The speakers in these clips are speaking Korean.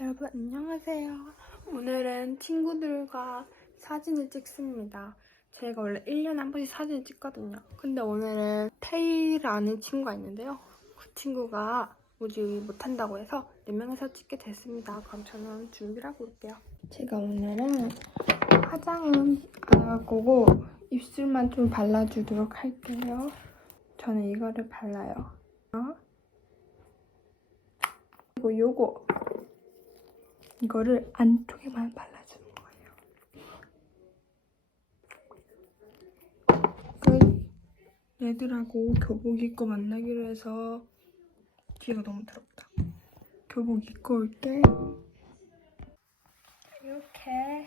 여러분 안녕하세요. 오늘은 친구들과 사진을 찍습니다. 제가 원래 1년에 한 번씩 사진을 찍거든요. 근데 오늘은 테이라는 친구가 있는데요. 그 친구가 우지 못한다고 해서 4명이서 찍게 됐습니다. 그럼 저는 준비를 하고 올게요. 제가 오늘은 화장은 안 할 거고 입술만 좀 발라주도록 할게요. 저는 이거를 발라요. 어? 그리고 요거 이거를 안쪽에만 발라주는 거예요. 끝. 얘들하고 교복 입고 만나기로 해서 뒤가 너무 더럽다. 교복 입고 올게. 이렇게.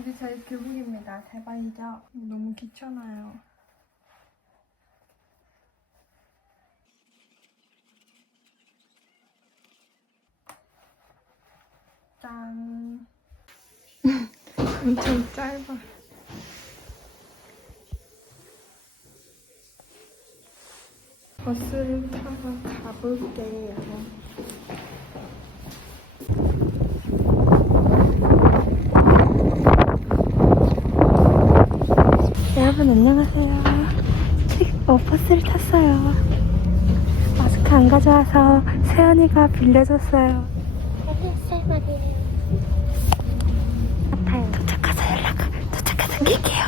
이게 저희 교복입니다. 대박이죠? 너무 귀찮아요. 짠. 엄청 짧아. 버스를 타고 가볼게요. 여러분 안녕하세요. 어, 버스를 탔어요. 마스크 안 가져와서 세연이가 빌려줬어요. 도착해서 연락, 도착해서 낄게요.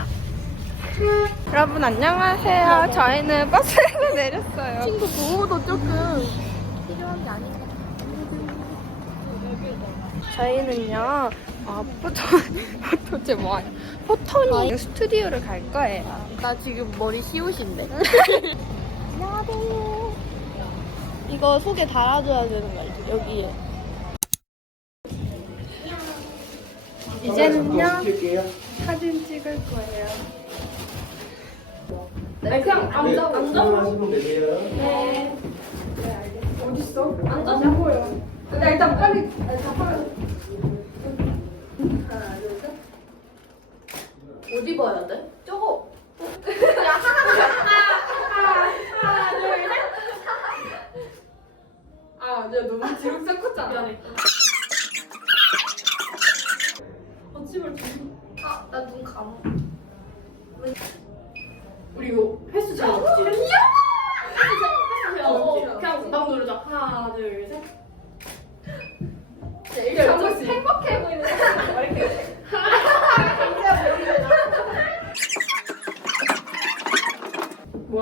여러분 안녕하세요. 저희는 버스에서 내렸어요. 친구 보호도 조금 필요한 게 아닌가. 저희는요, 어, 포토, 도대체 뭐하냐. 포토니 스튜디오를 갈 거예요. 나 지금 머리 시옷인데. 안녕하세요. 이거 속에 달아줘야 되는 거 알지? 여기에. 이제는요, 사진 찍을 거예요. 아니, 그냥 앉아, 앉아. 하시면 되세요. 네. 어딨어? 앉아. 안 보여. 근데 일단 빨리, 다 보여. 하나, 둘, 셋. 어디 봐야 돼? 저거. 아, 내가 너무 지금 섞었잖아. 거침을 좀. 아, 나 눈 감아. 우리 이거 횟수 잘 먹지? 어, 그냥 막 누르자. 하나, 둘, 셋. 일단 좀 행복해 보이는 이렇게. 뭐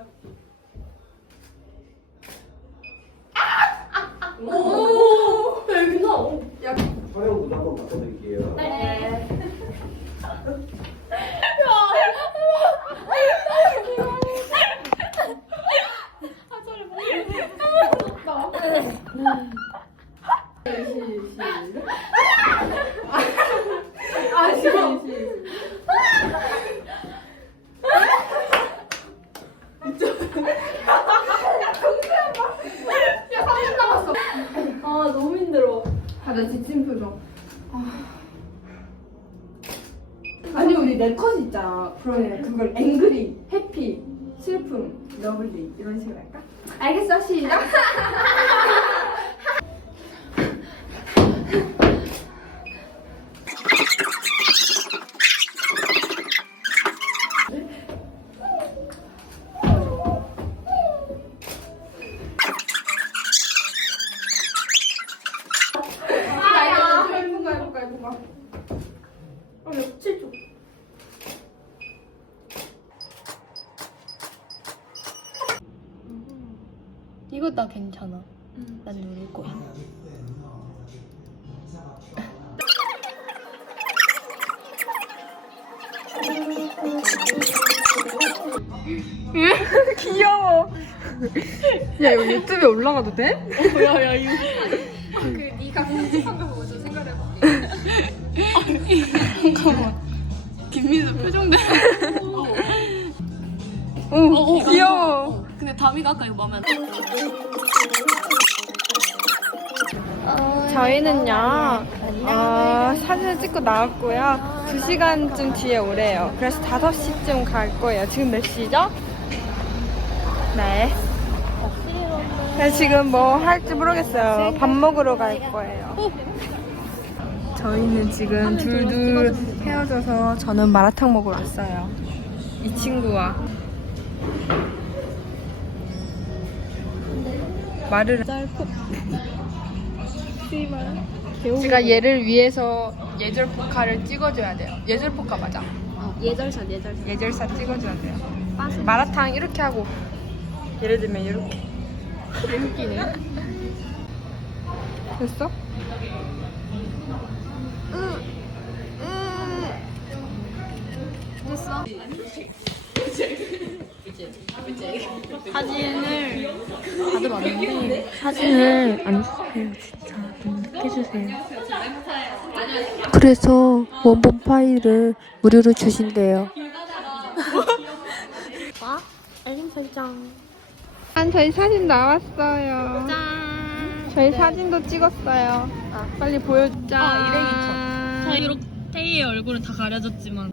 사 아니 우리 네컷 있잖아. 그러면 네. 그걸 앵그리, 해피, 슬픔, 러블리 이런 식으로 할까? 알겠어 시작. 아, 며칠 아, 좀. 나 괜찮아. 난 누릴 거야. 귀여워. 야 이거 유튜브에 올라가도 돼? 뭐야, 야, 이거. 그 네가 편집한 거 보고 생각해볼게. 김민수 표정 대. 오 귀여워. 근데 다미가 아까 이거 마음에 안 들어. 저희는요 어, 사진을 찍고 나왔고요. 2시간쯤 뒤에 오래요. 그래서 5시쯤 갈 거예요. 지금 몇 시죠? 네. 그래서 지금 뭐 할지 모르겠어요. 밥 먹으러 갈 거예요. 저희는 지금 둘둘 헤어져서 저는 마라탕 먹으러 왔어요. 이 친구와 말을 제가 얘를 위해서 예절 포카를 찍어줘야 돼요. 예절 포카 맞아? 예절샷, 예절샷. 예절사 찍어줘야 돼요. 마라탕 이렇게 하고 예를 들면 이렇게. 재밌기네. 됐어? 됐어? 사진을 받으러 왔는데 사진을 안 주세요, 진짜. 좀 늦게 주세요. 그래서 원본 파일을 무료로 주신대요. 와 알림 설정 한 저희 사진 나왔어요. 짠 저희 사진도 찍었어요. 빨리 보여주자. 아. 저희 이렇게 태희의 얼굴은 다 가려졌지만